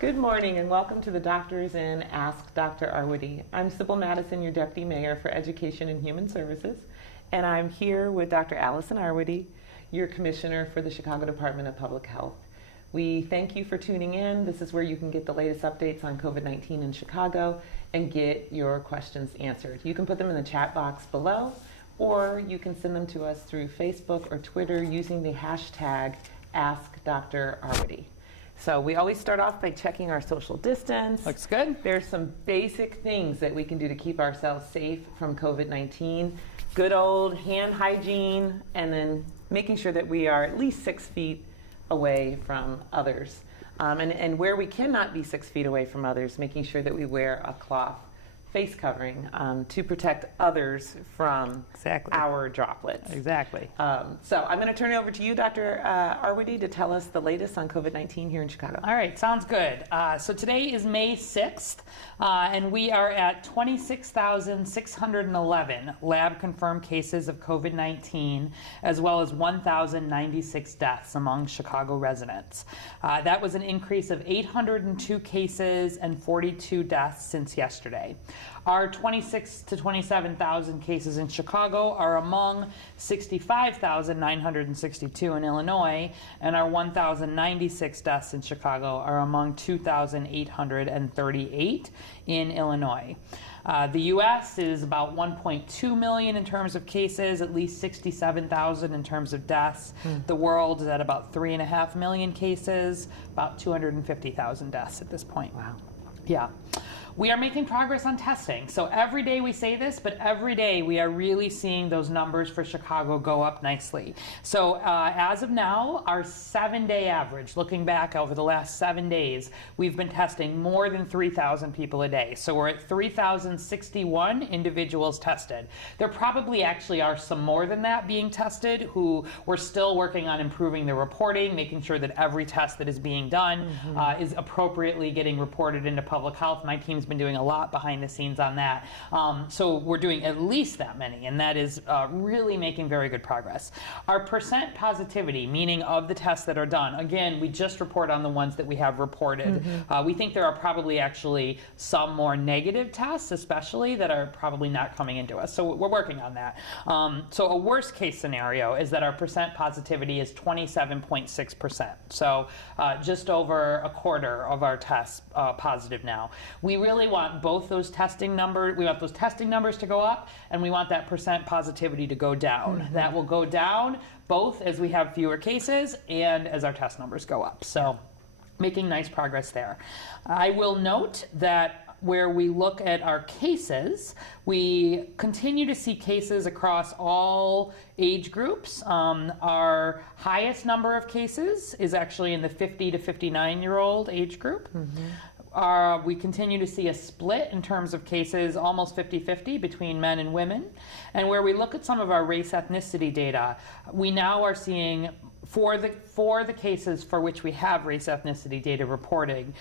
Good morning and welcome to the Doctors in Ask Dr. Arwady. I'm Sybil Madison, your Deputy Mayor for Education and Human Services, and I'm here with Dr. Allison Arwady, your Commissioner for the Chicago Department of Public Health. We thank you for tuning in. This is where you can get the latest updates on COVID-19 in Chicago and get your questions answered. You can put them in the chat box below, or you can send them to us through Facebook or Twitter using the hashtag AskDrArwady. So we always start off by checking our social distance. Looks good. There's some basic things that we can do to keep ourselves safe from COVID-19. Good old hand hygiene, and then making sure that we are at least 6 feet away from others. And where we cannot be 6 feet away from others, making sure that we wear a cloth face covering to protect others from our droplets. Exactly. So I'm going to turn it over to you, Dr. Arwady, to tell us the latest on COVID-19 here in Chicago. All right, sounds good. So today is May 6th, and we are at 26,611 lab-confirmed cases of COVID-19, as well as 1,096 deaths among Chicago residents. That was an increase of 802 cases and 42 deaths since yesterday. Our 26 to 27,000 cases in Chicago are among 65,962 in Illinois, and our 1,096 deaths in Chicago are among 2,838 in Illinois. The U.S. is about 1.2 million in terms of cases, at least 67,000 in terms of deaths. The world is at about 3.5 million cases, about 250,000 deaths at this point. Wow. Yeah. We are making progress on testing. So every day we say this, but every day we are really seeing those numbers for Chicago go up nicely. So as of now, our 7-day average, looking back over the last 7 days, we've been testing more than 3,000 people a day. So we're at 3,061 individuals tested. There probably actually are some more than that being tested who we're still working on improving the reporting, making sure that every test that is being done is appropriately getting reported into public health. My team's been doing a lot behind the scenes on that. So we're doing at least that many, and that is really making very good progress. Our percent positivity, meaning of the tests that are done, again, we just report on the ones that we have reported. We think there are probably actually some more negative tests, especially, that are probably not coming into us. So we're working on that. So a worst case scenario is that our percent positivity is 27.6%. So just over a quarter of our tests positive now. We really want both those testing numbers, we want those testing numbers to go up, and we want that percent positivity to go down. That will go down both as we have fewer cases and as our test numbers go up. So making nice progress there. I will note that where we look at our cases, we continue to see cases across all age groups. Our highest number of cases is actually in the 50 to 59-year-old age group. We continue to see a split in terms of cases, almost 50-50 between men and women. And where we look at some of our race ethnicity data, we now are seeing for the cases for which we have race ethnicity data reporting,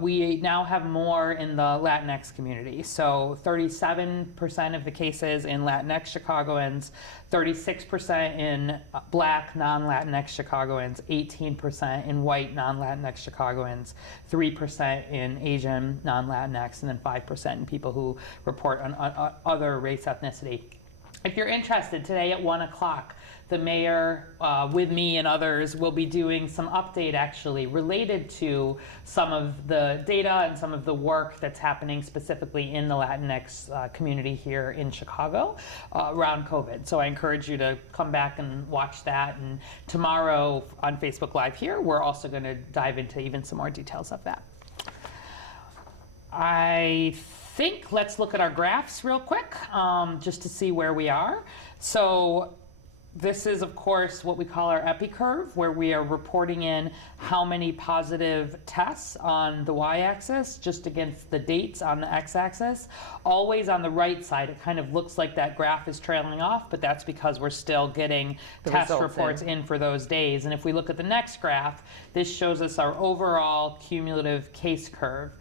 we now have more in the Latinx community. So 37% of the cases in Latinx Chicagoans, 36% in Black non-Latinx Chicagoans, 18% in white non-Latinx Chicagoans, 3% in Asian non-Latinx, and then 5% in people who report on other race ethnicity. If you're interested, today at 1 o'clock, the mayor, with me and others, will be doing some update actually related to some of the data and some of the work that's happening specifically in the Latinx community here in Chicago around COVID. So I encourage you to come back and watch that. And tomorrow on Facebook Live here, we're also going to dive into even some more details of that. I think let's look at our graphs real quick just to see where we are. So this is, of course, what we call our epi curve, where we are reporting in how many positive tests on the y-axis, just against the dates on the x-axis. Always on the right side, it kind of looks like that graph is trailing off, but that's because we're still getting test reports in for those days. And if we look at the next graph, this shows us our overall cumulative case curve.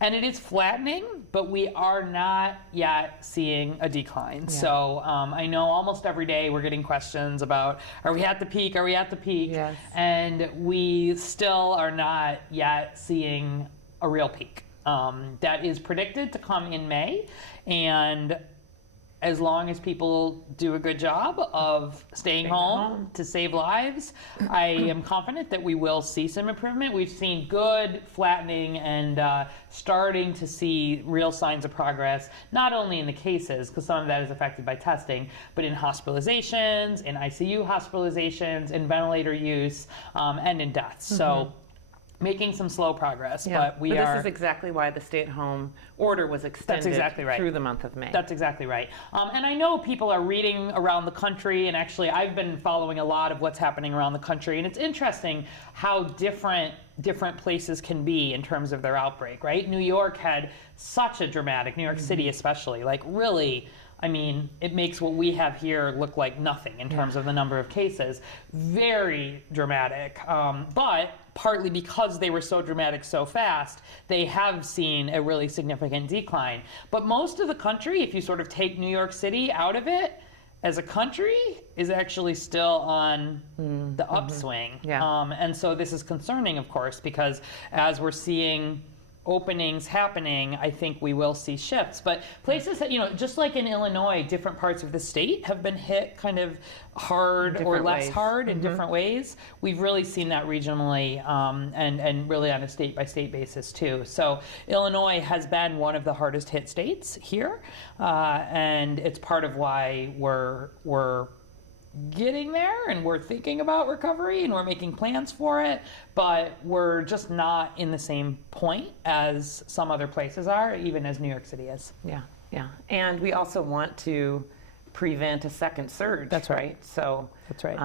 And it is flattening, but we are not yet seeing a decline. Yeah. So I know almost every day we're getting questions about, are we at the peak? Are we at the peak? Yes. And we still are not yet seeing a real peak that is predicted to come in May. And as long as people do a good job of staying home to save lives, I am confident that we will see some improvement. We've seen good flattening and starting to see real signs of progress, not only in the cases, because some of that is affected by testing, but in hospitalizations, in ICU hospitalizations, in ventilator use, and in deaths. So making some slow progress, but this is exactly why the stay-at-home order was extended right. through the month of May. That's exactly right. And I know people are reading around the country, and actually I've been following a lot of what's happening around the country, and it's interesting how different places can be in terms of their outbreak, right? New York had such a dramatic, New York City especially, like really, I mean, it makes what we have here look like nothing in terms of the number of cases. Very dramatic, but partly because they were so dramatic so fast, they have seen a really significant decline. But most of the country, if you sort of take New York City out of it, as a country, is actually still on the upswing. And so this is concerning, of course, because as we're seeing openings happening, I think we will see shifts. But places that, you know, just like in Illinois, different parts of the state have been hit kind of hard or less hard in different ways. We've really seen that regionally and really on a state-by-state basis too. So Illinois has been one of the hardest hit states here, and it's part of why we're getting there and we're thinking about recovery and we're making plans for it, but we're just not in the same point as some other places are, even as New York City is. Yeah. And we also want to prevent a second surge. That's right. So that's right.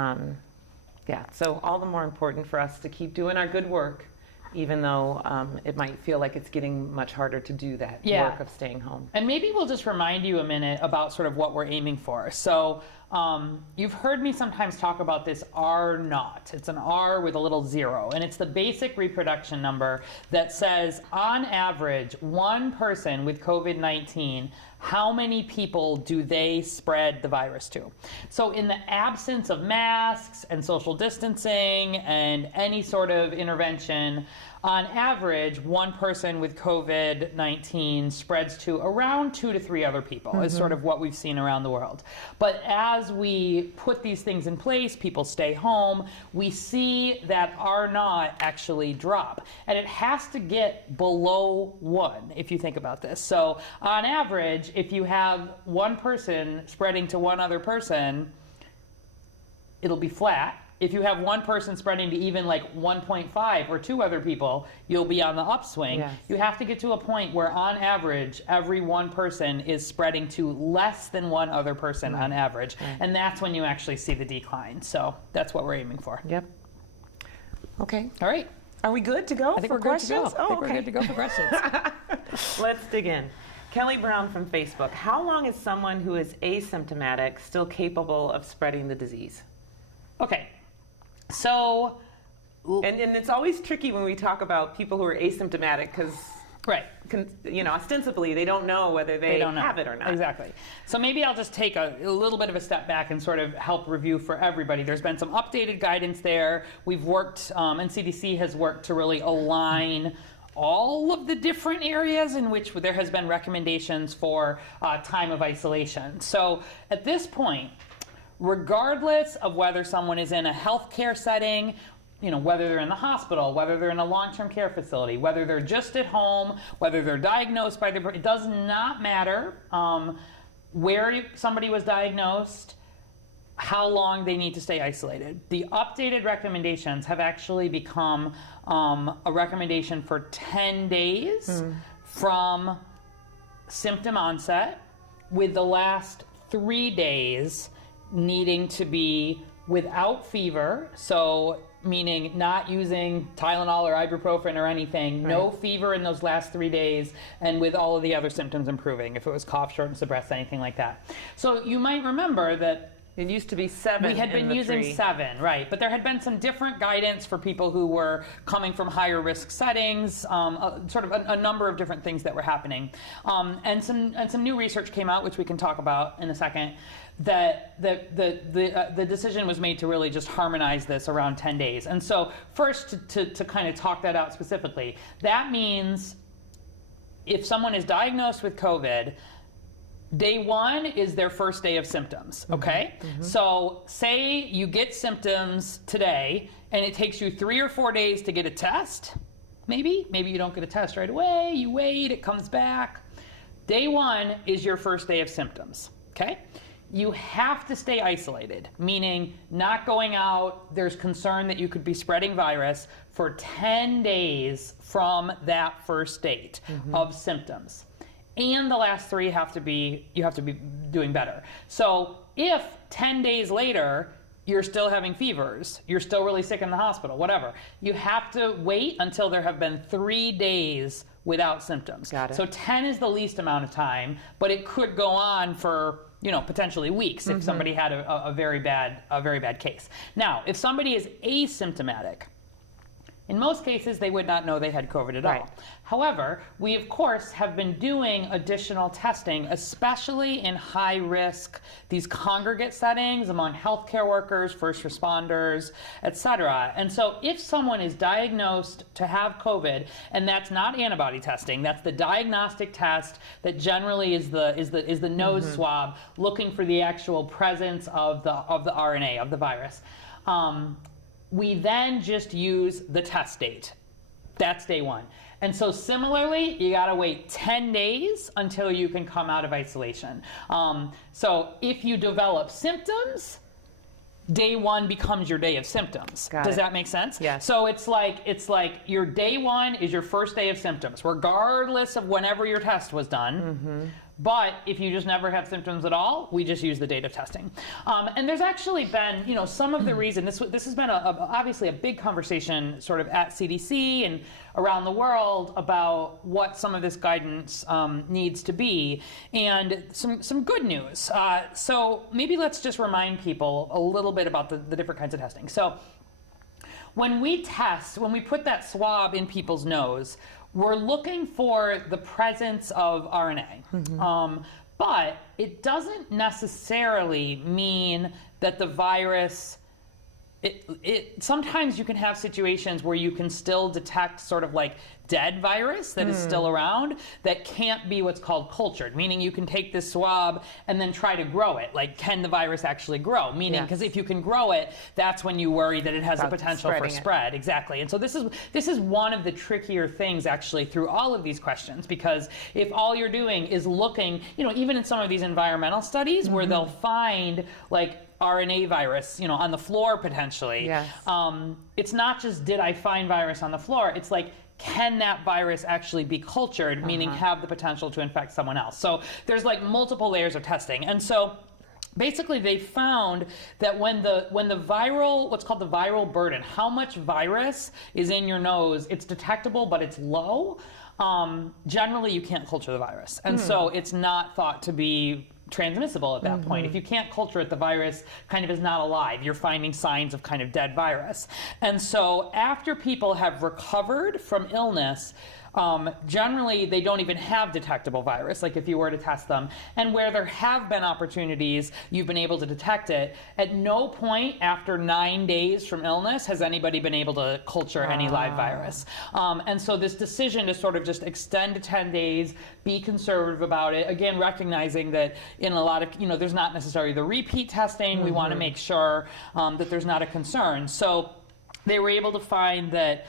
So all the more important for us to keep doing our good work, even though it might feel like it's getting much harder to do that work of staying home. And maybe we'll just remind you a minute about sort of what we're aiming for. So you've heard me sometimes talk about this R0. It's an R with a little 0, and it's the basic reproduction number that says, on average, one person with COVID-19, how many people do they spread the virus to? So in the absence of masks and social distancing and any sort of intervention, on average, one person with COVID-19 spreads to around 2 to 3 other people, is sort of what we've seen around the world. But as we put these things in place, people stay home, we see that R0 actually drop. And it has to get below 1, if you think about this. So on average, if you have one person spreading to one other person, it'll be flat. If you have one person spreading to even like 1.5 or 2 other people, you'll be on the upswing. Yes. You have to get to a point where on average, every one person is spreading to less than one other person on average. And that's when you actually see the decline. So that's what we're aiming for. Yep. Okay. All right. Are we good to go I think for we're questions? good to go. I think we're good to go for questions. Let's dig in. Kelly Brown from Facebook. How long is someone who is asymptomatic still capable of spreading the disease? Okay. So, and it's always tricky when we talk about people who are asymptomatic because, ostensibly they don't know whether they have it or not. Exactly. So maybe I'll just take a little bit of a step back and sort of help review for everybody. There's been some updated guidance there. We've worked, and CDC has worked to really align all of the different areas in which there has been recommendations for time of isolation. So at this point, regardless of whether someone is in a healthcare setting, whether they're in the hospital, whether they're in a long-term care facility, whether they're just at home, whether they're diagnosed by it does not matter where somebody was diagnosed, how long they need to stay isolated. The updated recommendations have actually become a recommendation for 10 days from symptom onset, with the last 3 days needing to be without fever, so meaning not using Tylenol or ibuprofen or anything, no fever in those last 3 days, and with all of the other symptoms improving, if it was cough, shortness of breath, anything like that. So you might remember that It used to be 7. We had been using 7, right? But there had been some different guidance for people who were coming from higher risk settings, sort of a number of different things that were happening, and some new research came out, which we can talk about in a second. That the decision was made to really just harmonize this around 10 days. And so first, to kind of talk that out specifically, that means if someone is diagnosed with COVID, day 1 is their first day of symptoms, okay? So say you get symptoms today and it takes you 3 or 4 days to get a test, maybe you don't get a test right away, you wait, it comes back. Day 1 is your first day of symptoms, okay? You have to stay isolated, meaning not going out. There's concern that you could be spreading virus for 10 days from that first date of symptoms. And the last 3 you have to be doing better. So if 10 days later you're still having fevers, you're still really sick in the hospital, whatever, you have to wait until there have been 3 days without symptoms. Got it. So 10 is the least amount of time, but it could go on for potentially weeks if somebody had a very bad case. Now, if somebody is asymptomatic, in most cases, they would not know they had COVID at all. However, we, of course, have been doing additional testing, especially in high risk, these congregate settings among healthcare workers, first responders, et cetera. And so if someone is diagnosed to have COVID, and that's not antibody testing, that's the diagnostic test that generally is the nose swab looking for the actual presence of the RNA, of the virus. We then just use the test date. That's day 1. And so similarly, you gotta wait 10 days until you can come out of isolation. So if you develop symptoms, day 1 becomes your day of symptoms. Does that make sense? Yes. So it's like your day 1 is your first day of symptoms, regardless of whenever your test was done. But if you just never have symptoms at all, we just use the date of testing. And there's actually been, some of the reason, this has been obviously a big conversation sort of at CDC and around the world about what some of this guidance needs to be, and some good news. So maybe let's just remind people a little bit about the different kinds of testing. So when we put that swab in people's nose, we're looking for the presence of RNA. But it doesn't necessarily mean that the virus, sometimes you can have situations where you can still detect sort of like dead virus that is still around that can't be what's called cultured, meaning you can take this swab and then try to grow it. Like, can the virus actually grow? Meaning, because if you can grow it, that's when you worry that it has the potential for spread. Exactly. And so this is one of the trickier things actually through all of these questions, because if all you're doing is looking, even in some of these environmental studies where they'll find like RNA virus, on the floor potentially. Yes. It's not just did I find virus on the floor, it's like, can that virus actually be cultured, meaning have the potential to infect someone else? So there's like multiple layers of testing. And so basically they found that when the viral, what's called the viral burden, how much virus is in your nose, it's detectable, but it's low. Generally you can't culture the virus. And so it's not thought to be transmissible at that point. If you can't culture it, the virus kind of is not alive. You're finding signs of kind of dead virus. And so after people have recovered from illness, generally they don't even have detectable virus, like if you were to test them. And where there have been opportunities, you've been able to detect it. At no point after 9 days from illness has anybody been able to culture any live virus. And so this decision to sort of just extend to 10 days, be conservative about it, again, recognizing that in a lot of, there's not necessarily the repeat testing. We want to make sure that there's not a concern. So they were able to find that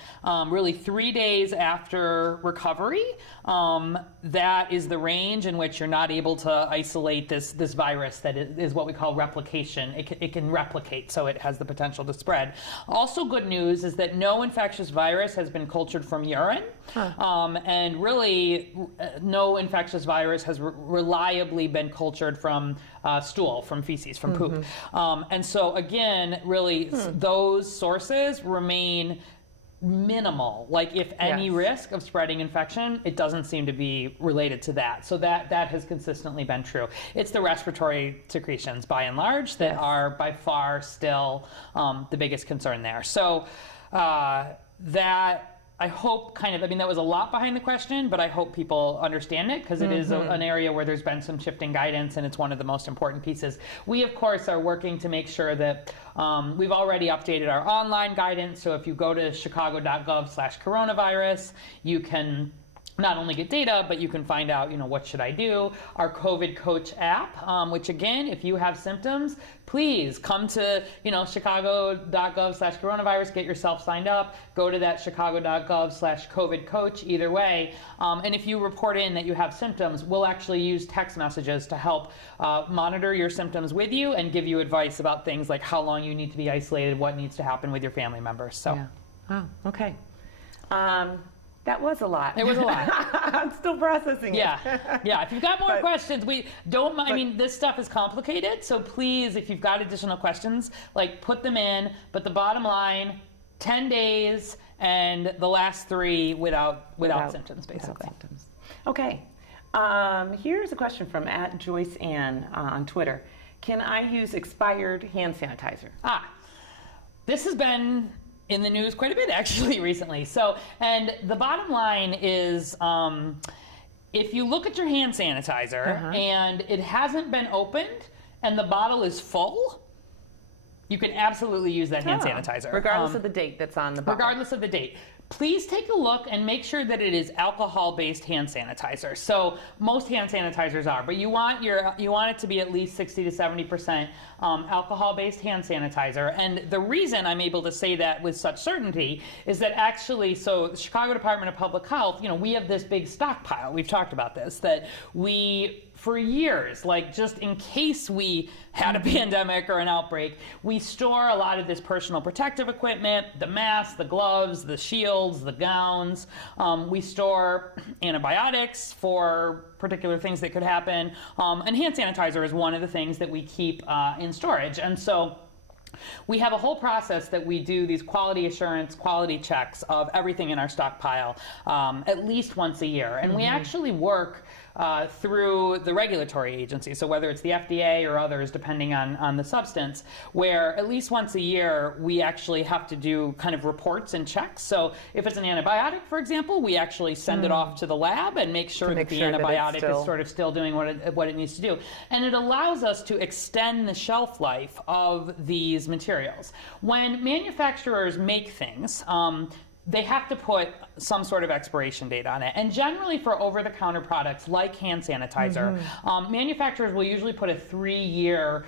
really 3 days after recovery, that is the range in which you're not able to isolate this virus that is what we call replication. It can replicate, so it has the potential to spread. Also good news is that no infectious virus has been cultured from urine. And really no infectious virus has reliably been cultured from stool, from feces, from poop. And so again, really those sources remain minimal, like if any Yes. risk of spreading infection, it doesn't seem to be related to that. So that has consistently been true. It's the respiratory secretions by and large that Yes. are by far still the biggest concern there. So that I hope that was a lot behind the question, but I hope people understand it because it is an area where there's been some shifting guidance and it's one of the most important pieces. We, of course, are working to make sure that we've already updated our online guidance. So if you go to chicago.gov/coronavirus, you can not only get data, but you can find out, what should I do? Our COVID Coach app, which again, if you have symptoms, please come to, chicago.gov/coronavirus, get yourself signed up, go to that chicago.gov/COVID Coach, either way. And if you report in that you have symptoms, we'll actually use text messages to help monitor your symptoms with you and give you advice about things like how long you need to be isolated, what needs to happen with your family members. So. Yeah. Oh, okay. That was a lot. It was a lot. I'm still processing it. Yeah. If you've got more questions, this stuff is complicated. So please, if you've got additional questions, put them in. But the bottom line, 10 days and the last 3 without symptoms, basically. Without symptoms. Okay. Here's a question from @JoyceAnn on Twitter. Can I use expired hand sanitizer? This has been in the news quite a bit actually recently. So, and the bottom line is, if you look at your hand sanitizer and it hasn't been opened and the bottle is full, you can absolutely use that hand sanitizer. Regardless of the date that's on the bottle. Regardless of the date. Please take a look and make sure that it is alcohol-based hand sanitizer. So most hand sanitizers are, but you want it to be at least 60 to 70% alcohol-based hand sanitizer. And the reason I'm able to say that with such certainty is that actually, so the Chicago Department of Public Health, we have this big stockpile. We've talked about this, that we, for years, just in case we had a pandemic or an outbreak, we store a lot of this personal protective equipment, the masks, the gloves, the shields, the gowns. We store antibiotics for particular things that could happen. And hand sanitizer is one of the things that we keep in storage. And so we have a whole process that we do these quality assurance, quality checks of everything in our stockpile at least once a year. And we actually work through the regulatory agency, so whether it's the FDA or others, depending on the substance, where at least once a year we actually have to do kind of reports and checks. So if it's an antibiotic, for example, we actually send it off to the lab and make sure that the antibiotic is sort of still doing what it needs to do. And it allows us to extend the shelf life of these materials. When manufacturers make things, they have to put some sort of expiration date on it. And generally for over-the-counter products like hand sanitizer, manufacturers will usually put a 3-year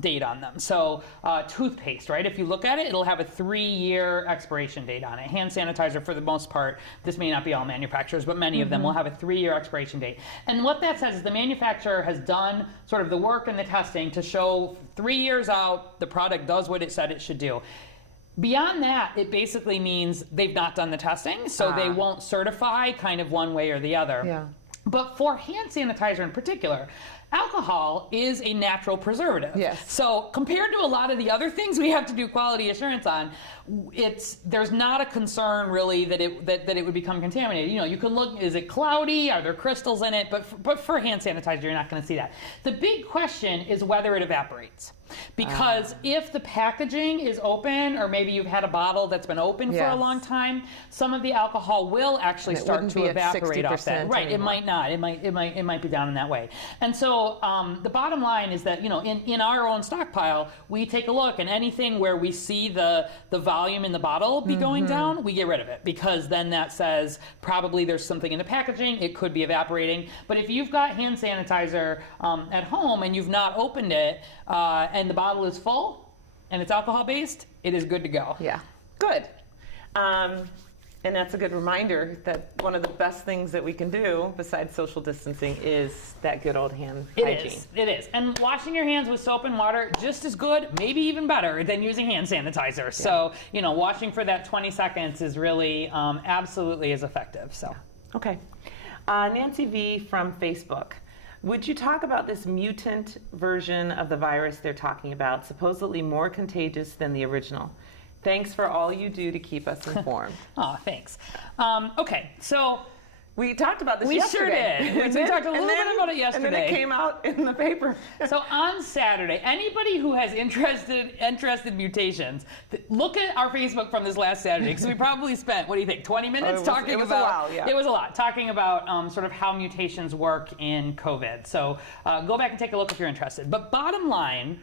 date on them. So toothpaste, right? If you look at it, it'll have a 3-year expiration date on it. Hand sanitizer, for the most part, this may not be all manufacturers, but many of them will have a 3-year expiration date. And what that says is the manufacturer has done sort of the work and the testing to show 3 years out, the product does what it said it should do. Beyond that, it basically means they've not done the testing, so they won't certify kind of one way or the other. Yeah. But for hand sanitizer in particular, alcohol is a natural preservative. Yes. So compared to a lot of the other things we have to do quality assurance on, there's not a concern really that it would become contaminated. You can look, is it cloudy? Are there crystals in it? But for hand sanitizer, you're not going to see that. The big question is whether it evaporates. Because if the packaging is open, or maybe you've had a bottle that's been open for a long time, some of the alcohol will actually start to evaporate off that. Right, anymore. It might not. It might be down in that way. And so the bottom line is that in our own stockpile, we take a look, and anything where we see the volume in the bottle be going down, we get rid of it, because then that says probably there's something in the packaging. It could be evaporating. But if you've got hand sanitizer at home and you've not opened it, and the bottle is full and it's alcohol based, it is good to go. Yeah, good. And that's a good reminder that one of the best things that we can do besides social distancing is that good old hand hygiene. It is. And washing your hands with soap and water, just as good, maybe even better than using hand sanitizer. Yeah. So, washing for that 20 seconds is really absolutely as effective. So. Okay. Nancy V from Facebook. Would you talk about this mutant version of the virus they're talking about, supposedly more contagious than the original? Thanks for all you do to keep us informed. Oh, thanks. Okay, so We talked about this We yesterday. sure did. We talked a little bit about it yesterday. And then it came out in the paper. So on Saturday, anybody who has interested mutations, look at our Facebook from this last Saturday, because we probably spent, what do you think, 20 minutes talking about. It was a while, yeah. It was a lot, talking about sort of how mutations work in COVID. So go back and take a look if you're interested. But bottom line,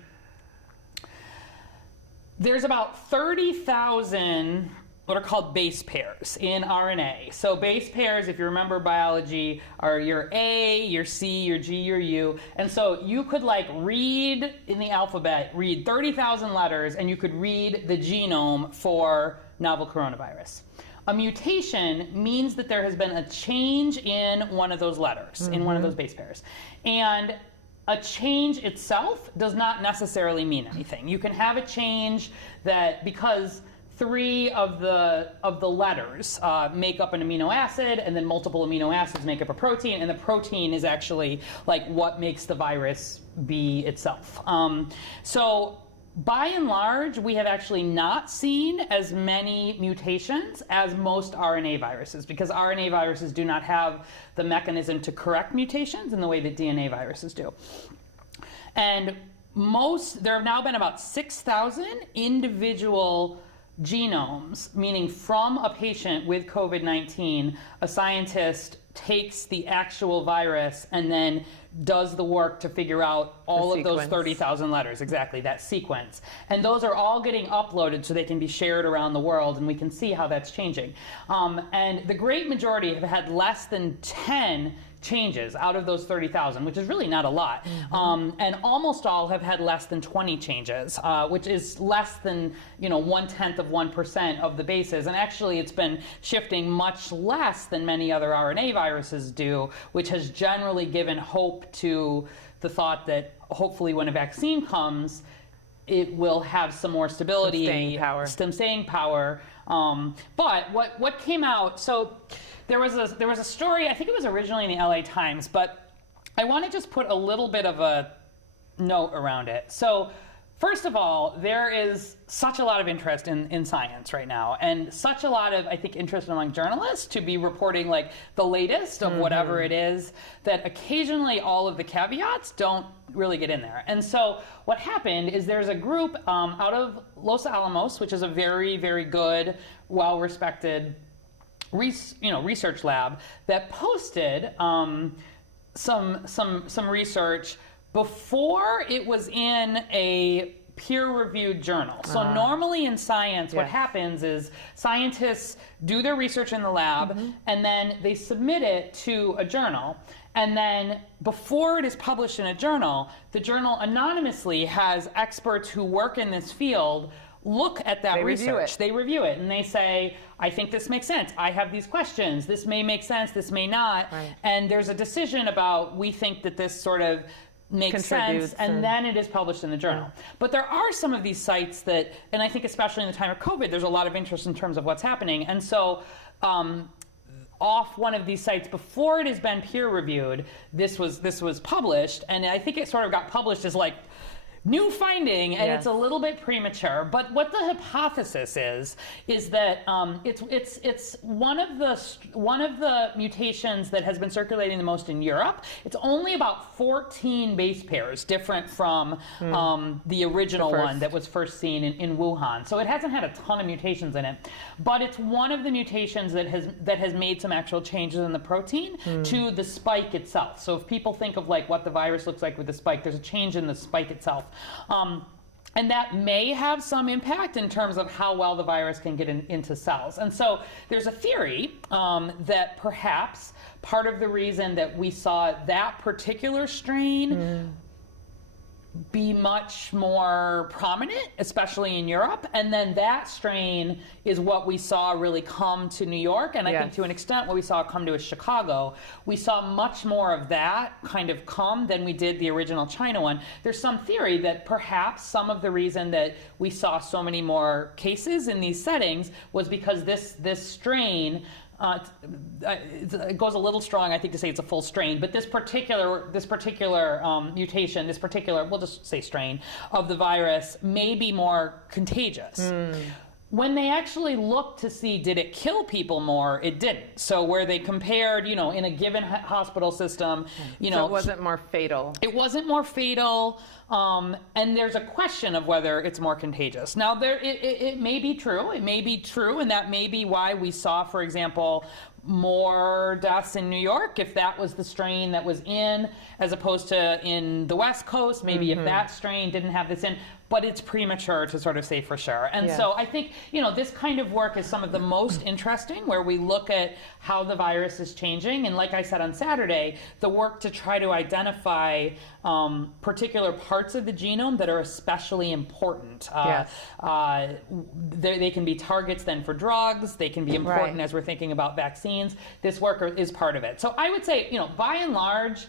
there's about 30,000 what are called base pairs in RNA. So base pairs, if you remember biology, are your A, your C, your G, your U. And so you could like read in the alphabet, read 30,000 letters, and you could read the genome for novel coronavirus. A mutation means that there has been a change in one of those letters, in one of those base pairs. And a change itself does not necessarily mean anything. You can have a change that, because 3 of the letters make up an amino acid, and then multiple amino acids make up a protein, and the protein is actually like what makes the virus be itself. So by and large, we have actually not seen as many mutations as most RNA viruses, because RNA viruses do not have the mechanism to correct mutations in the way that DNA viruses do. And there have now been about 6,000 individual genomes, meaning from a patient with COVID-19, a scientist takes the actual virus and then does the work to figure out all of those 30,000 letters, exactly, that sequence. And those are all getting uploaded so they can be shared around the world, and we can see how that's changing. And the great majority have had less than 10 changes out of those 30,000, which is really not a lot. And almost all have had less than 20 changes, which is less than 0.1% of the bases. And actually, it's been shifting much less than many other RNA viruses do, which has generally given hope to the thought that hopefully when a vaccine comes, it will have some more stability, some staying power. But what came out, so there was a story, I think it was originally in the LA Times, but I want to just put a little bit of a note around it. So first of all, there is such a lot of interest in science right now, and such a lot of, I think, interest among journalists to be reporting like the latest of whatever it is, that occasionally all of the caveats don't really get in there. And so what happened is there's a group out of Los Alamos, which is a very, very good, well-respected research lab, that posted some research before it was in a peer-reviewed journal. So normally in science, what happens is scientists do their research in the lab, and then they submit it to a journal. And then before it is published in a journal, the journal anonymously has experts who work in this field look at that research. They review it, and they say, I think this makes sense. I have these questions. This may make sense. This may not. Right. And there's a decision about, we think that this sort of makes sense, and then it is published in the journal. But there are some of these sites that, and I think especially in the time of COVID, there's a lot of interest in terms of what's happening. And so off one of these sites, before it has been peer reviewed, this was published, and I think it sort of got published as like new finding, and it's a little bit premature. But what the hypothesis is that it's one of the mutations that has been circulating the most in Europe. It's only about 14 base pairs different from the original one that was first seen in Wuhan. So it hasn't had a ton of mutations in it, but it's one of the mutations that has made some actual changes in the protein to the spike itself. So if people think of like what the virus looks like with the spike, there's a change in the spike itself. And that may have some impact in terms of how well the virus can get into cells. And so there's a theory that perhaps part of the reason that we saw that particular strain be much more prominent, especially in Europe, and then that strain is what we saw really come to New York, and I think to an extent what we saw come to Chicago. We saw much more of that kind of come than we did the original China one. There's some theory that perhaps some of the reason that we saw so many more cases in these settings was because this strain, it goes a little strong, I think, to say it's a full strain, but this particular mutation, this particular, we'll just say strain, of the virus may be more contagious. When they actually looked to see did it kill people more, it didn't. So where they compared, in a given hospital system, So it wasn't more fatal. it wasn't more fatal, and there's a question of whether it's more contagious. Now, it may be true. It may be true, and that may be why we saw, for example, more deaths in New York, if that was the strain that was in, as opposed to in the West Coast, maybe if that strain didn't have this in. But it's premature to sort of say for sure. And so I think, this kind of work is some of the most interesting, where we look at how the virus is changing. And like I said on Saturday, the work to try to identify particular parts of the genome that are especially important. They can be targets then for drugs. They can be important as we're thinking about vaccines. This work is part of it. So I would say, by and large,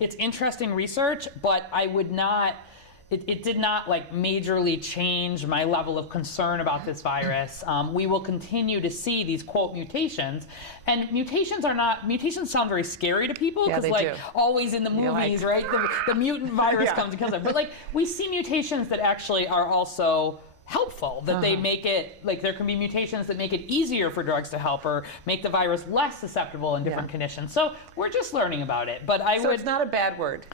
it's interesting research, but I would not... It did not majorly change my level of concern about this virus. We will continue to see these quote mutations, and mutations sound very scary to people because always in the movies, right? The mutant virus comes and kills them. But we see mutations that actually are also helpful, that they make it, there can be mutations that make it easier for drugs to help or make the virus less susceptible in different conditions. So we're just learning about it. But it's not a bad word.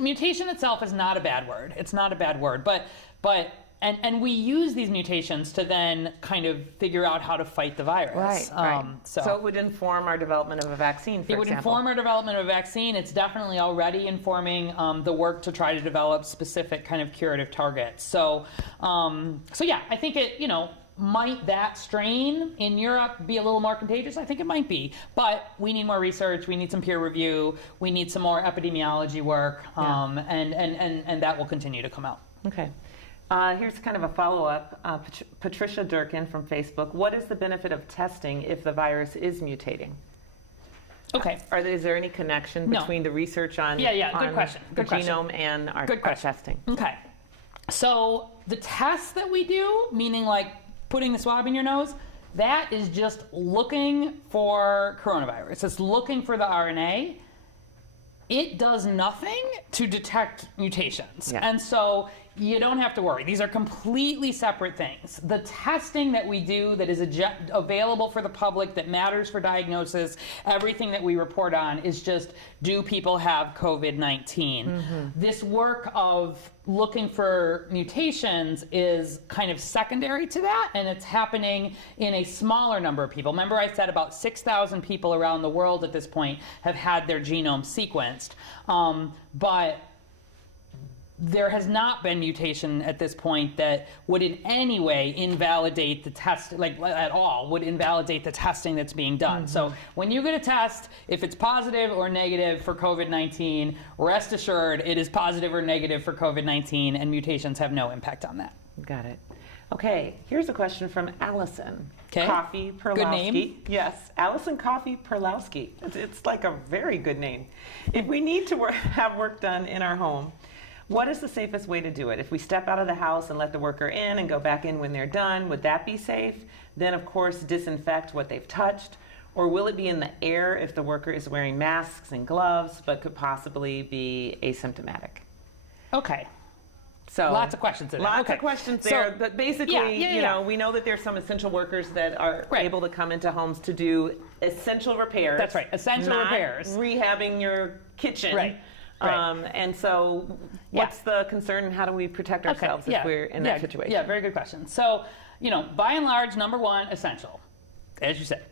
Mutation itself is not a bad word. It's not a bad word. But we use these mutations to then kind of figure out how to fight the virus. Right. So it would inform our development of a vaccine, for example. It would inform our development of a vaccine. It's definitely already informing the work to try to develop specific kind of curative targets. So yeah, I think might that strain in Europe be a little more contagious? I think it might be, but we need more research. We need some peer review. We need some more epidemiology work, and that will continue to come out. Okay. Here's kind of a follow-up. Patricia Durkin from Facebook. What is the benefit of testing if the virus is mutating? Okay. Is there any connection between the research on, good question. the genome and our testing? Okay. So the tests that we do, meaning putting the swab in your nose, that is just looking for coronavirus. It's looking for the RNA. It does nothing to detect mutations. Yeah. And so you don't have to worry. These are completely separate things. The testing that we do that is available for the public, that matters for diagnosis, everything that we report on is just, do people have COVID-19? This work of looking for mutations is kind of secondary to that, and it's happening in a smaller number of people. Remember I said about 6,000 people around the world at this point have had their genome sequenced. But there has not been mutation at this point that would in any way invalidate the test, at all, would invalidate the testing that's being done. So when you get a test, if it's positive or negative for COVID-19, rest assured it is positive or negative for COVID-19, and mutations have no impact on that. Got it. Okay, here's a question from Allison. Okay. Coffee Perlowski. Good name. Yes, Allison Coffee Perlowski. It's like a very good name. If we need to have work done in our home, what is the safest way to do it? If we step out of the house and let the worker in and go back in when they're done, would that be safe? Then, of course, disinfect what they've touched. Or will it be in the air if the worker is wearing masks and gloves but could possibly be asymptomatic? Okay. So lots of questions there. Lots of questions there. But basically, we know that there's some essential workers that are able to come into homes to do essential repairs. That's right. Essential repairs. Rehabbing your kitchen. Right. And so what's the concern, and how do we protect ourselves if we're in that situation? Yeah, very good question. So, by and large, number one, essential, as you said.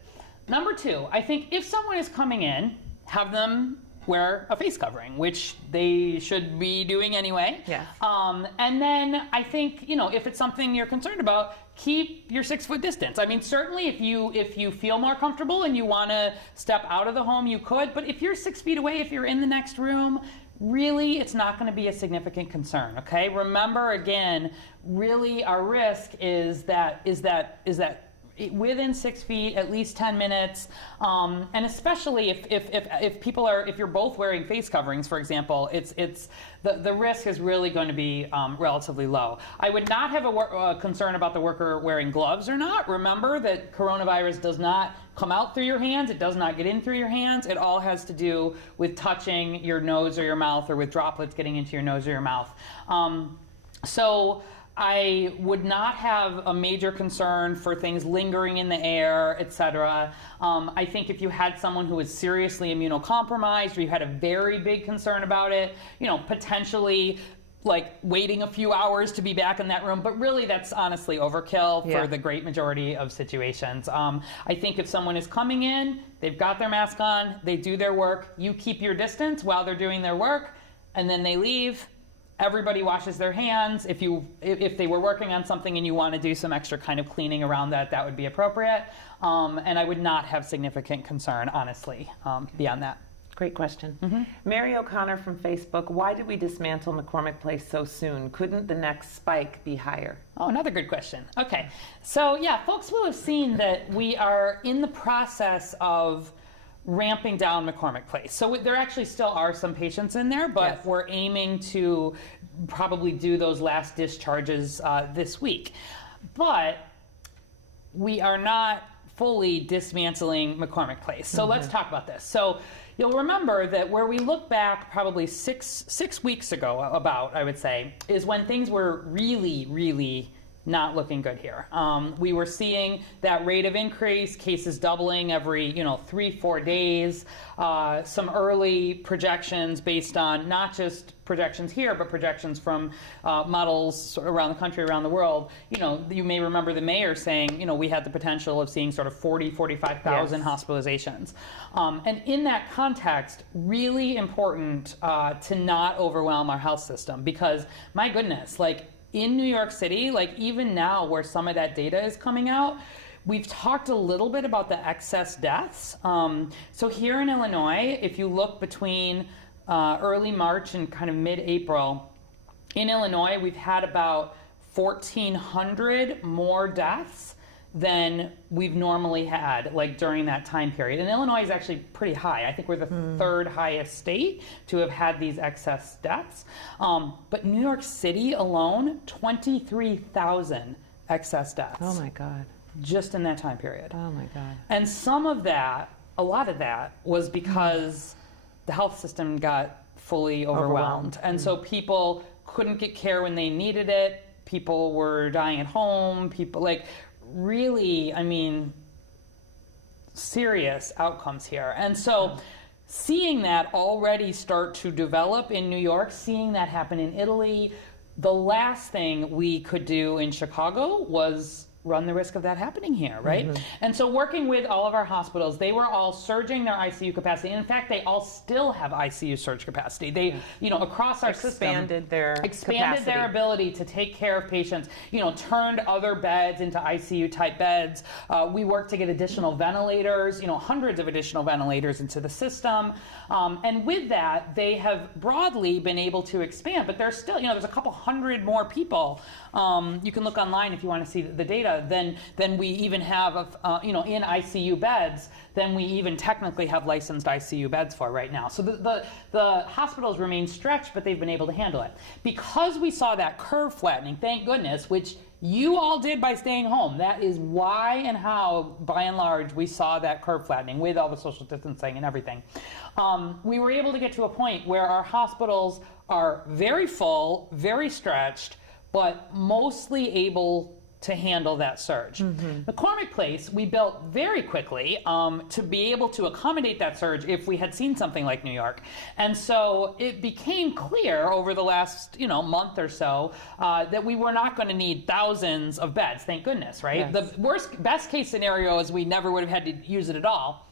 Number two, I think if someone is coming in, have them wear a face covering, which they should be doing anyway. Yes. And then I think, if it's something you're concerned about, keep your 6-foot distance. I mean, certainly if you feel more comfortable and you want to step out of the home, you could. But if you're 6 feet away, if you're in the next room, really, it's not going to be a significant concern. Okay. Remember, again, really, our risk is that within 6 feet, at least 10 minutes, and especially if you're both wearing face coverings, for example, the risk is really going to be relatively low. I would not have a concern about the worker wearing gloves or not. Remember that coronavirus does not come out through your hands. It does not get in through your hands. It all has to do with touching your nose or your mouth, or with droplets getting into your nose or your mouth. So I would not have a major concern for things lingering in the air, et cetera. I think if you had someone who was seriously immunocompromised or you had a very big concern about it, potentially like waiting a few hours to be back in that room, but really that's honestly overkill for the great majority of situations. I think if someone is coming in, they've got their mask on, they do their work, you keep your distance while they're doing their work, and then they leave. Everybody washes their hands. If they were working on something and you want to do some extra kind of cleaning around that, that would be appropriate. And I would not have significant concern, honestly, beyond that. Great question. Mary O'Connor from Facebook, why did we dismantle McCormick Place so soon? Couldn't the next spike be higher? Oh, another good question. Okay. So yeah, folks will have seen that we are in the process of ramping down McCormick Place. So there actually still are some patients in there, but we're aiming to probably do those last discharges this week. But we are not fully dismantling McCormick Place. So let's talk about this. So you'll remember that where we look back probably six weeks ago I would say, is when things were really, really not looking good here. We were seeing that rate of increase, cases doubling every 3-4 days. Some early projections based on not just projections here, but projections from models around the country, around the world. You may remember the mayor saying, we had the potential of seeing sort of 45,000 hospitalizations. And in that context, really important to not overwhelm our health system, because my goodness, like, in New York City, like even now where some of that data is coming out, we've talked a little bit about the excess deaths. So here in Illinois, if you look between early March and kind of mid-April, in Illinois, we've had about 1,400 more deaths than we've normally had, like during that time period. And Illinois is actually pretty high. I think we're the third highest state to have had these excess deaths. But New York City alone, 23,000 excess deaths. Oh my God. Just in that time period. Oh my God. And some of that, a lot of that, was because the health system got fully overwhelmed. And so people couldn't get care when they needed it. People were dying at home. People, like, really, serious outcomes here. And so seeing that already start to develop in New York, seeing that happen in Italy, the last thing we could do in Chicago was run the risk of that happening here, right? And so working with all of our hospitals, they were all surging their ICU capacity. And in fact, they all still have ICU surge capacity. They, across our expanded system, expanded their ability to take care of patients, turned other beds into ICU type beds. We worked to get additional ventilators, hundreds of additional ventilators into the system. And with that, they have broadly been able to expand, but there's still, there's a couple hundred more people. You can look online if you want to see the data. Than we even have of, in ICU beds, than we even technically have licensed ICU beds for right now. So the hospitals remain stretched, but they've been able to handle it. Because we saw that curve flattening, thank goodness, which you all did by staying home. That is why and how, by and large, we saw that curve flattening with all the social distancing and everything. We were able to get to a point where our hospitals are very full, very stretched, but mostly able to handle that surge. McCormick Place, we built very quickly to be able to accommodate that surge if we had seen something like New York. And so it became clear over the last month or so that we were not going to need thousands of beds, thank goodness, right? Yes. The best case scenario is we never would have had to use it at all.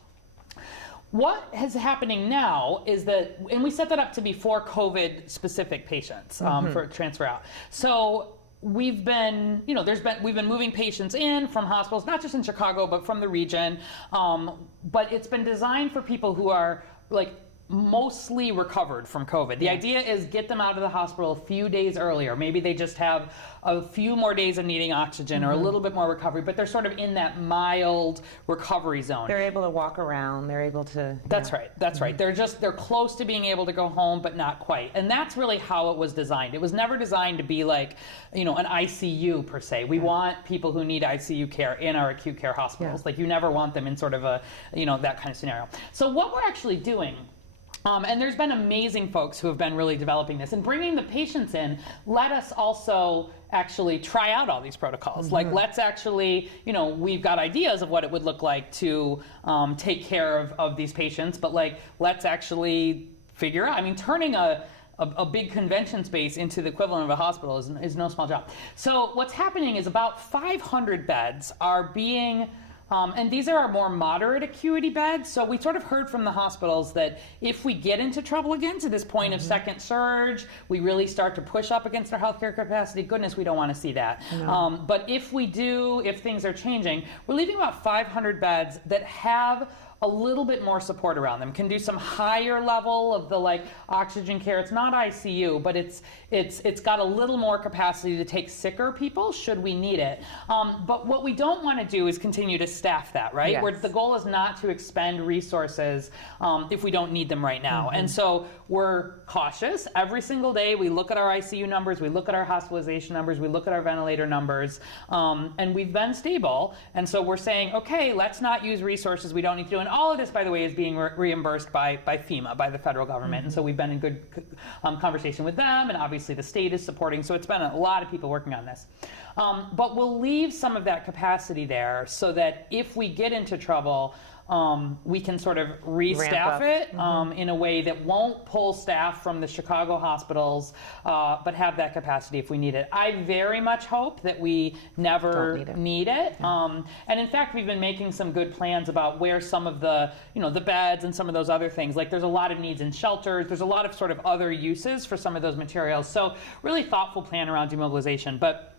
What is happening now is that, and we set that up to be for COVID specific patients for transfer out. So we've been, we've been moving patients in from hospitals, not just in Chicago, but from the region. But it's been designed for people who are like mostly recovered from COVID. The idea is get them out of the hospital a few days earlier. Maybe they just have a few more days of needing oxygen or a little bit more recovery, but they're sort of in that mild recovery zone. They're able to walk around. They're able to... That's right. That's right. They're close to being able to go home, but not quite. And that's really how it was designed. It was never designed to be like, an ICU per se. We want people who need ICU care in our acute care hospitals. Like you never want them in sort of a, that kind of scenario. So what we're actually doing And there's been amazing folks who have been really developing this and bringing the patients in. Let us also actually try out all these protocols. Like, let's actually, we've got ideas of what it would look like to take care of these patients, but like, let's actually figure out. I mean, turning a big convention space into the equivalent of a hospital is no small job. So what's happening is about 500 beds are being and these are our more moderate acuity beds. So we sort of heard from the hospitals that if we get into trouble again to this point of second surge, we really start to push up against our healthcare capacity. Goodness, we don't want to see that. No. But if we do, if things are changing, we're leaving about 500 beds that have a little bit more support around them, can do some higher level of the like oxygen care. It's not ICU, but it's got a little more capacity to take sicker people should we need it. But what we don't want to do is continue to staff that, right? Yes. Where the goal is not to expend resources if we don't need them right now. And so we're cautious. Every single day we look at our ICU numbers, we look at our hospitalization numbers, we look at our ventilator numbers, and we've been stable. And so we're saying, okay, let's not use resources we don't need to do. And all of this, by the way, is being reimbursed by FEMA, by the federal government. And so we've been in good conversation with them, and obviously the state is supporting. So it's been a lot of people working on this. But we'll leave some of that capacity there so that if we get into trouble, we can sort of restaff it in a way that won't pull staff from the Chicago hospitals, but have that capacity if we need it. I very much hope that we never need it. Yeah. And in fact, we've been making some good plans about where some of the, the beds and some of those other things, like there's a lot of needs in shelters, there's a lot of sort of other uses for some of those materials. So really thoughtful plan around demobilization. But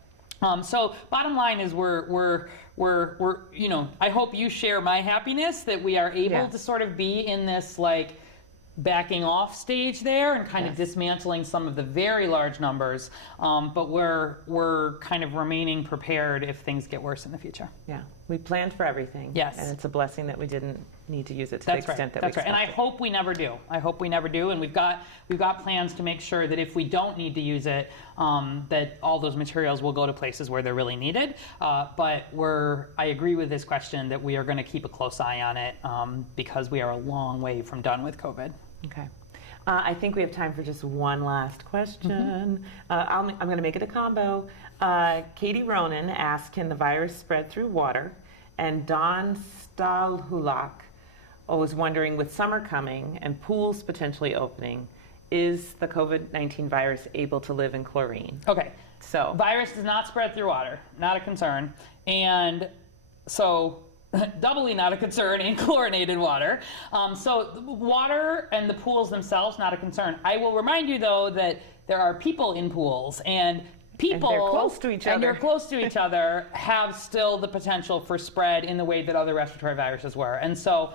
so bottom line is we're I hope you share my happiness that we are able to sort of be in this like backing off stage there and kind of dismantling some of the very large numbers, but we're kind of remaining prepared if things get worse in the future. Yeah, we planned for everything. Yes. And it's a blessing that we didn't need to use it to the extent that we expected. And I hope we never do. I hope we never do. And we've got plans to make sure that if we don't need to use it, that all those materials will go to places where they're really needed. But I agree with this question that we are going to keep a close eye on it because we are a long way from done with COVID. Okay. I think we have time for just one last question. I'm going to make it a combo. Katie Ronan asked, can the virus spread through water? And Don Stahlhulak was wondering, with summer coming and pools potentially opening, is the COVID-19 virus able to live in chlorine? Okay. So virus does not spread through water, not a concern. And so doubly not a concern in chlorinated water. So the water and the pools themselves, not a concern. I will remind you, though, that there are people in pools, and people and they're close to each other. And you're close to each other have still the potential for spread in the way that other respiratory viruses were. And so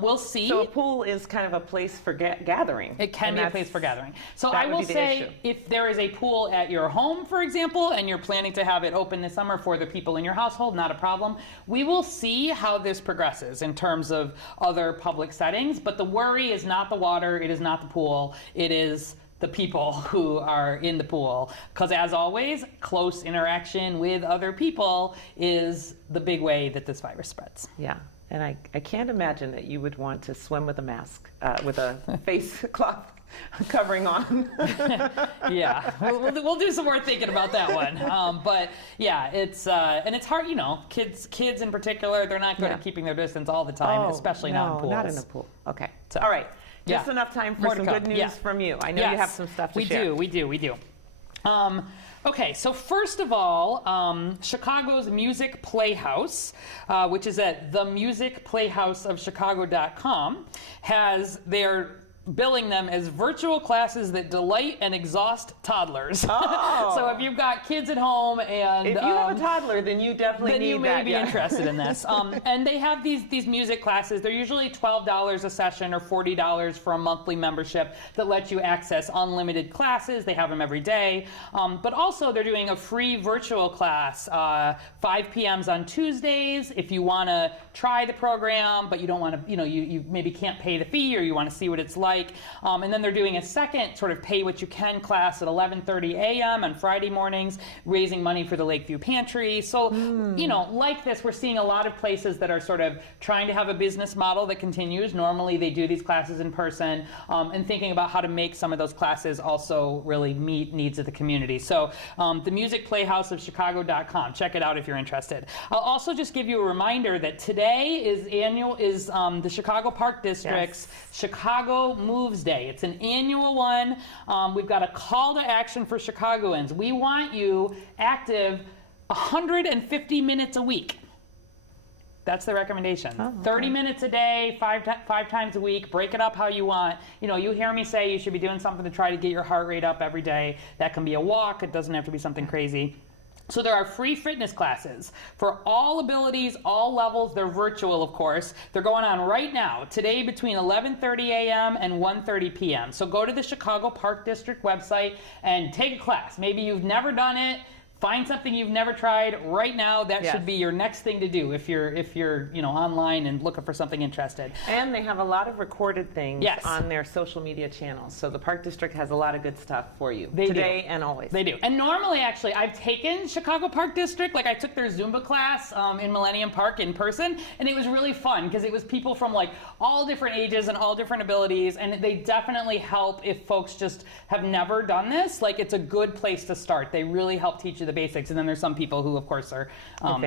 we'll see. So a pool is kind of a place for gathering. It can be a place for gathering. So I will say, if there is a pool at your home, for example, and you're planning to have it open this summer for the people in your household, not a problem. We will see how this progresses in terms of other public settings. But the worry is not the water, it is not the pool, it is the people who are in the pool. Because as always, close interaction with other people is the big way that this virus spreads. Yeah, and I can't imagine that you would want to swim with a mask, with a face cloth covering on. Yeah, we'll do some more thinking about that one. But yeah, it's and it's hard, kids in particular, they're not good at keeping their distance all the time, especially not in pools. Not in a pool. Okay, so all right. Just enough time for some good news from you. I know you have some stuff to share. We do. Okay, so first of all, Chicago's Music Playhouse, which is at themusicplayhouseofchicago.com, has their billing them as virtual classes that delight and exhaust toddlers. Oh. So if you've got kids at home and if you have a toddler, then you definitely need that. Then you may be interested in this. And they have these music classes. They're usually $12 a session or $40 for a monthly membership that lets you access unlimited classes. They have them every day. But also they're doing a free virtual class, 5 p.m. on Tuesdays. If you want to try the program, but you don't want to, you maybe can't pay the fee or you want to see what it's like, like. And then they're doing a second sort of pay what you can class at 11:30 a.m. on Friday mornings, raising money for the Lakeview Pantry. So, you know, like this, we're seeing a lot of places that are sort of trying to have a business model that continues. Normally they do these classes in person, and thinking about how to make some of those classes also really meet needs of the community. So the musicplayhouseofchicago.com. Check it out if you're interested. I'll also just give you a reminder that today is the Chicago Park District's Chicago Moves Day. It's an annual one. We've got a call to action for Chicagoans. We want you active 150 minutes a week. That's the recommendation. Oh, okay. 30 minutes a day, five times a week. Break it up how you want. You know, you hear me say you should be doing something to try to get your heart rate up every day. That can be a walk. It doesn't have to be something crazy. So there are free fitness classes for all abilities, all levels. They're virtual, of course. They're going on right now, today between 11:30 a.m. and 1:30 p.m. So go to the Chicago Park District website and take a class. Maybe you've never done it. Find something you've never tried right now. That should be your next thing to do if you're you know, online and looking for something interested. And they have a lot of recorded things on their social media channels. So the Park District has a lot of good stuff for you today and always. They do. And normally, actually, I've taken Chicago Park District. Like I took their Zumba class in Millennium Park in person, and it was really fun because it was people from like all different ages and all different abilities, and they definitely help if folks just have never done this. Like it's a good place to start. They really help teach you the basics, and then there's some people who, of course, are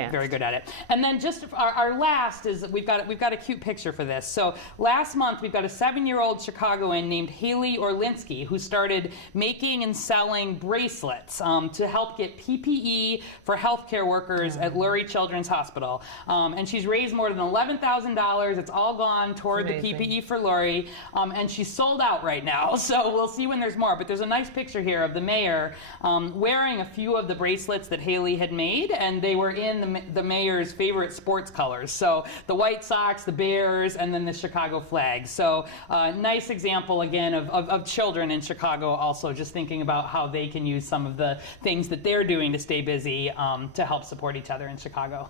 very good at it. And then just our last is we've got a cute picture for this. So last month we've got a 7-year-old Chicagoan named Haley Orlinsky who started making and selling bracelets to help get PPE for healthcare workers at Lurie Children's Hospital. And she's raised more than $11,000. It's all gone toward the PPE for Lurie, and she's sold out right now. So we'll see when there's more. But there's a nice picture here of the mayor wearing a few of the bracelets that Haley had made, and they were in the mayor's favorite sports colors. So the White Sox, the Bears, and then the Chicago flag. So nice example again of children in Chicago also just thinking about how they can use some of the things that they're doing to stay busy to help support each other in Chicago.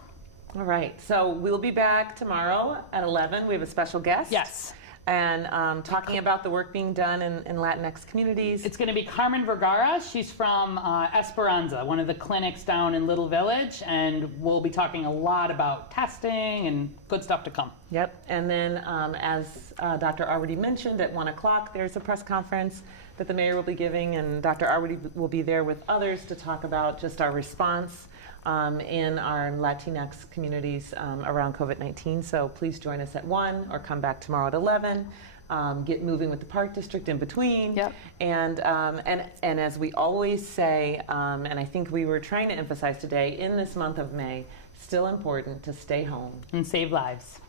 All right, so we'll be back tomorrow at 11. We have a special guest. Yes. And talking about the work being done in Latinx communities. It's going to be Carmen Vergara. She's from Esperanza, one of the clinics down in Little Village, and we'll be talking a lot about testing and good stuff to come. Yep, and then as Dr. Arwady mentioned, at 1 o'clock there's a press conference that the mayor will be giving, and Dr. Arwady will be there with others to talk about just our response in our Latinx communities around COVID-19. So please join us at 1 or come back tomorrow at 11. Get moving with the Park District in between. Yep. And as we always say, and I think we were trying to emphasize today, in this month of May, still important to stay home. And save lives.